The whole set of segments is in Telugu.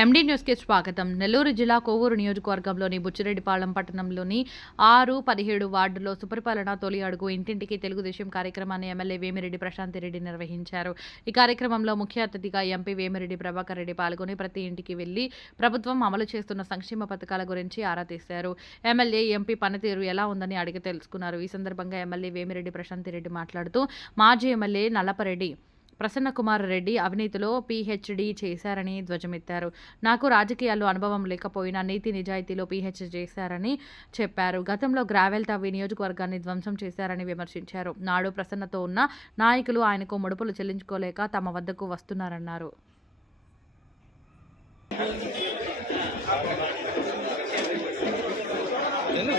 ఎండీ న్యూస్కి స్వాగతం. నెల్లూరు జిల్లా కోవూరు నియోజకవర్గంలోని బుచ్చిరెడ్డిపాళెం పట్టణంలోని ఆరు పదిహేడు వార్డులో సుపరిపాలన తొలి అడుగు ఇంటింటికి తెలుగుదేశం కార్యక్రమాన్ని ఎమ్మెల్యే వేమిరెడ్డి ప్రశాంత్ రెడ్డి నిర్వహించారు. ఈ కార్యక్రమంలో ముఖ్య అతిథిగా ఎంపీ వేమిరెడ్డి ప్రభాకర్ రెడ్డి పాల్గొని ప్రతి ఇంటికి వెళ్ళి ప్రభుత్వం అమలు చేస్తున్న సంక్షేమ పథకాల గురించి ఆరా తీశారు. ఎమ్మెల్యే ఎంపీ పనితీరు ఎలా ఉందని అడిగి తెలుసుకున్నారు. ఈ సందర్భంగా ఎమ్మెల్యే వేమిరెడ్డి ప్రశాంత్ రెడ్డి మాట్లాడుతూ మాజీ ఎమ్మెల్యే నల్లపరెడ్డి ప్రసన్న కుమార్ రెడ్డి అవినీతిలో పీహెచ్డీ చేశారని ధ్వజమెత్తారు. నాకు రాజకీయాల్లో అనుభవం లేకపోయినా నీతి నిజాయితీలో పీహెచ్డీ చేశారని చెప్పారు. గతంలో గ్రావెల్ తవ్వి నియోజకవర్గాన్ని ధ్వంసం చేశారని విమర్శించారు. నాడు ప్రసన్నతో ఉన్న నాయకులు ఆయనకు ముడుపులు చెల్లించుకోలేక తమ వద్దకు వస్తున్నారన్నారు. ఎందుకు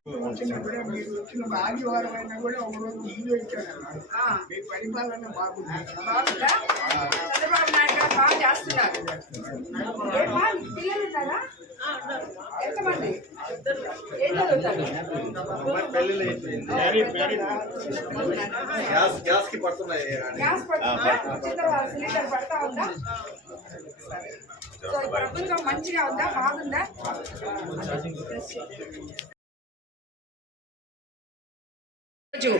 వచ్చినప్పుడే మీరు వచ్చిన ఆదివారం అయినా కూడా ఒక రోజు ముందు ఇచ్చారన్నారు మీ పరిపాలన బాగుంది? చంద్రబాబు నాయుడు గారు బాగా చేస్తున్నారు. ఏమ్మా, పిల్లలు ఉన్నారా? ఎంతమంది? ఏం చదువుతారు? గ్యాస్ గ్యాస్కి పడుతున్నాయి గ్యాస్ పడుతుందా? ఉచిత సిలిండర్ పడతా ఉందా సో మంచిగా ఉందా? బాగుందా? రోజు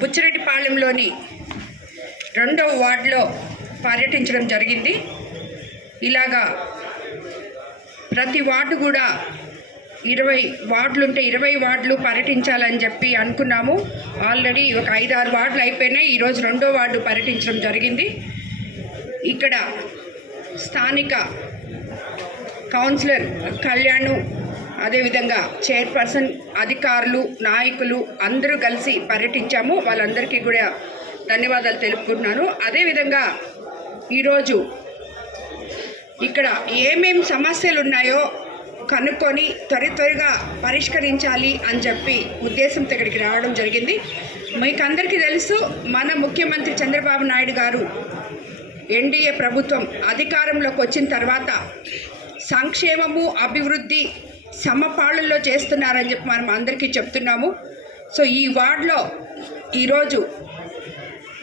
బుచ్చిరెడ్డిపాలెంలోని రెండవ వార్డులో పర్యటించడం జరిగింది. ఇలాగా ప్రతి వార్డు కూడా ఇరవై వార్డులు ఉంటే ఇరవై వార్డులు పర్యటించాలని చెప్పి అనుకున్నాము. ఆల్రెడీ ఒక ఐదు ఆరు వార్డులు అయిపోయినాయి. ఈరోజు రెండో వార్డు పర్యటించడం జరిగింది. ఇక్కడ స్థానిక కౌన్సిలర్ కళ్యాణ్ అదేవిధంగా చైర్పర్సన్ అధికారులు నాయకులు అందరూ కలిసి పర్యటించాము. వాళ్ళందరికీ కూడా ధన్యవాదాలు తెలుపుకుంటున్నాను. అదేవిధంగా ఈరోజు ఇక్కడ ఏమేం సమస్యలు ఉన్నాయో కనుక్కొని త్వర త్వరగా పరిష్కరించాలి అని చెప్పి ఉద్దేశంతో ఇక్కడికి రావడం జరిగింది. మీకు అందరికీ తెలుసు మన ముఖ్యమంత్రి చంద్రబాబు నాయుడు గారు ఎన్డీఏ ప్రభుత్వం అధికారంలోకి వచ్చిన తర్వాత సంక్షేమము అభివృద్ధి సమపాళ్ళల్లో చేస్తున్నారని చెప్పి మనం అందరికీ చెప్తున్నాము. సో ఈ వార్డులో ఈరోజు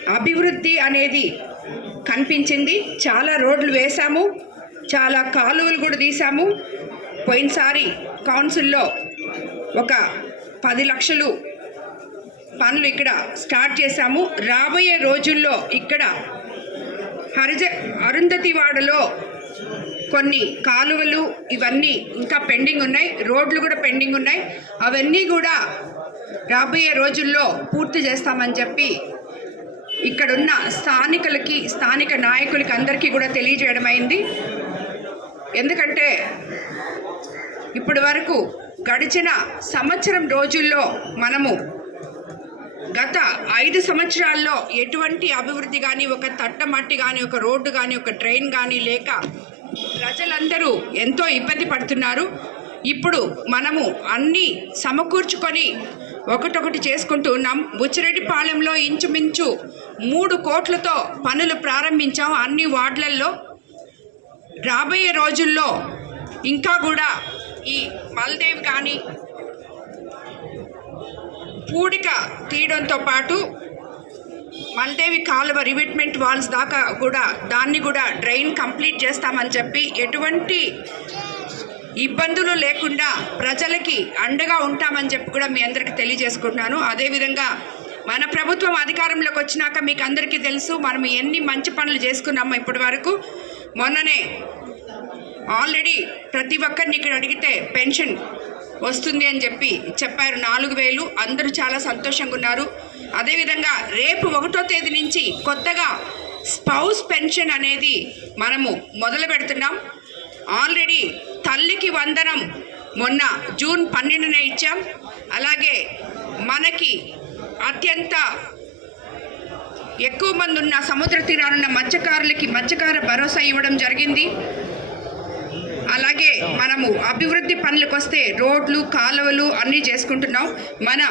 అభివృద్ధి అనేది కనిపించింది. చాలా రోడ్లు వేశాము. చాలా కాలువలు కూడా తీసాము పోయినసారి కౌన్సిల్లో ఒక పది లక్షలు పనులు ఇక్కడ స్టార్ట్ చేశాము. రాబోయే రోజుల్లో ఇక్కడ హరిజ అరుంధతి వాడలో కొన్ని కాలువలు ఇవన్నీ ఇంకా పెండింగ్ ఉన్నాయి. రోడ్లు కూడా పెండింగ్ ఉన్నాయి. అవన్నీ కూడా రాబోయే రోజుల్లో పూర్తి చేస్తామని చెప్పి ఇక్కడున్న స్థానికులకి స్థానిక నాయకులకి అందరికీ కూడా తెలియజేయడం అయింది ఎందుకంటే ఇప్పటి వరకు గడిచిన సంవత్సరం రోజుల్లో మనము గత ఐదు సంవత్సరాల్లో ఎటువంటి అభివృద్ధి కానీ ఒక తట్టమట్టి కానీ ఒక రోడ్డు కానీ ఒక ట్రైన్ కానీ లేక ప్రజలందరూ ఎంతో ఇబ్బంది పడుతున్నారు. ఇప్పుడు మనము అన్నీ సమకూర్చుకొని ఒకటొకటి చేసుకుంటున్నాం బుచ్చిరెడ్డిపాలెంలో ఇంచుమించు మూడు కోట్లతో పనులు ప్రారంభించాం. అన్ని వార్డులలో రాబోయే రోజుల్లో ఇంకా కూడా ఈ మల్దేవ్ కానీ పూడిక తీయడంతో పాటు మల్దేవి కాలువ రివిట్మెంట్ వాల్స్ దాకా కూడా దాన్ని కూడా డ్రైన్ కంప్లీట్ చేస్తామని చెప్పి ఎటువంటి ఇబ్బందులు లేకుండా ప్రజలకి అండగా ఉంటామని చెప్పి కూడా మీ అందరికీ తెలియజేసుకుంటున్నాను. అదేవిధంగా మన ప్రభుత్వం అధికారంలోకి వచ్చినాక మీకు అందరికీ తెలుసు మనం ఎన్ని మంచి పనులు చేసుకున్నామో ఇప్పటి వరకు. మొన్ననే ఆల్రెడీ ప్రతి ఒక్కరిని ఇక్కడ అడిగితే పెన్షన్ వస్తుంది అని చెప్పి చెప్పారు. నాలుగు వేలు. అందరూ చాలా సంతోషంగా ఉన్నారు. అదేవిధంగా రేపు ఒకటో తేదీ నుంచి కొత్తగా స్పౌస్ పెన్షన్ అనేది మనము మొదలు పెడుతున్నాం. ఆల్రెడీ తల్లికి వందనం మొన్న జూన్ పన్నెండున ఇచ్చాం. అలాగే మనకి అత్యంత ఎక్కువ మంది ఉన్న సముద్ర తీరానున్న మత్స్యకారులకి మత్స్యకార భరోసా ఇవ్వడం జరిగింది. అలాగే మనము అభివృద్ధి పనులకు వస్తే రోడ్లు కాలువలు అన్నీ చేసుకుంటున్నాం. మన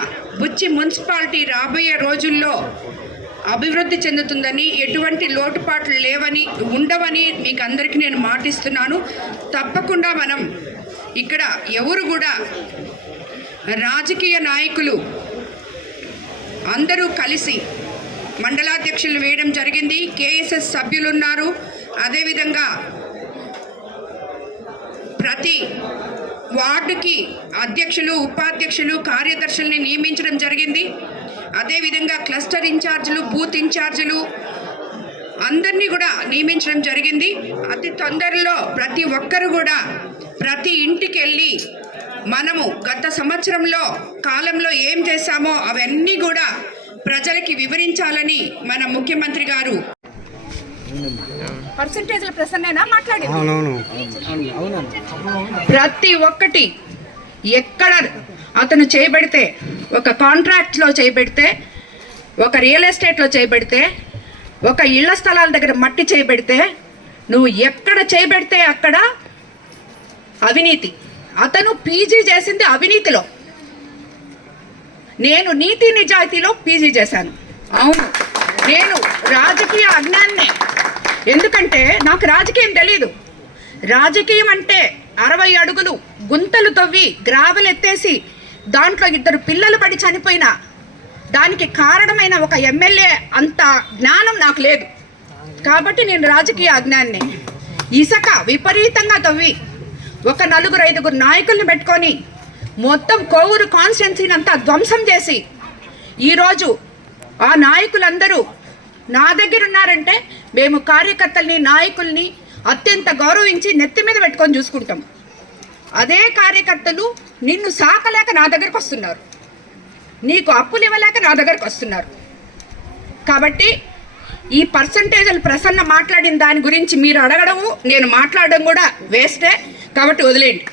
బుచ్చి మున్సిపాలిటీ రాబోయే రోజుల్లో అభివృద్ధి చెందుతుందని ఎటువంటి లోటుపాట్లు లేవని ఉండవని మీకు అందరికీ నేను మాటిస్తున్నాను. తప్పకుండా మనం ఇక్కడ ఎవరు కూడా రాజకీయ నాయకులు అందరూ కలిసి మండలాధ్యక్షులు వేయడం జరిగింది. కేఎస్ఎస్ సభ్యులున్నారు. అదేవిధంగా ప్రతి వార్డుకి అధ్యక్షులు ఉపాధ్యక్షులు కార్యదర్శుల్ని నియమించడం జరిగింది. అదేవిధంగా క్లస్టర్ ఇన్ఛార్జీలు బూత్ ఇన్ఛార్జీలు అందరినీ కూడా నియమించడం జరిగింది. అతి తొందరలో ప్రతి ఒక్కరు కూడా ప్రతి ఇంటికి వెళ్ళి మనము గత సంవత్సరంలో కాలంలో ఏం చేశామో అవన్నీ కూడా ప్రజలకి వివరించాలని మన ముఖ్యమంత్రి గారు పర్సంటేజ్ల ప్రసన్నేనా? మాట్లాడేది. ప్రతి ఒక్కటి ఎక్కడ అతను చేయబడితే ఒక కాంట్రాక్ట్లో చేయబడితే ఒక రియల్ ఎస్టేట్లో చేయబడితే ఒక ఇళ్ళ స్థలాల దగ్గర మట్టి చేయబడితే నువ్వు ఎక్కడ చేయబడితే అక్కడ అవినీతి. అతను పీజీ చేసింది అవినీతిలో. నేను నీతి నిజాయితీలో పీజీ చేశాను. అవును. నేను రాజకీయ అజ్ఞాన్నే. ఎందుకంటే నాకు రాజకీయం తెలీదు. రాజకీయం అంటే అరవై అడుగులు గుంతలు తవ్వి గ్రావెలు ఎత్తేసి దాంట్లో ఇద్దరు పిల్లలు పడి చనిపోయిన దానికి కారణమైన ఒక ఎమ్మెల్యే అంత జ్ఞానం నాకు లేదు. కాబట్టి నేను రాజకీయ అజ్ఞాన్ని. ఇసక విపరీతంగా తవ్వి ఒక నలుగురు ఐదుగురు నాయకుల్ని పెట్టుకొని మొత్తం కోవూరు కాన్స్టిట్యున్సీని అంతా ధ్వంసం చేసి ఈరోజు ఆ నాయకులందరూ నా దగ్గర ఉన్నారంటే మేము కార్యకర్తల్ని నాయకుల్ని అత్యంత గౌరవించి నెత్తి మీద పెట్టుకొని చూసుకుంటాం. అదే కార్యకర్తలు నిన్ను సాకలేక నా దగ్గరకు వస్తున్నారు. నీకు అప్పులు ఇవ్వలేక నా దగ్గరకు వస్తున్నారు. కాబట్టి ఈ పర్సంటేజ్లు ప్రసన్న మాట్లాడిన దాని గురించి మీరు అడగడము నేను మాట్లాడడం కూడా వేస్టే కాబట్టి వదిలేయండి.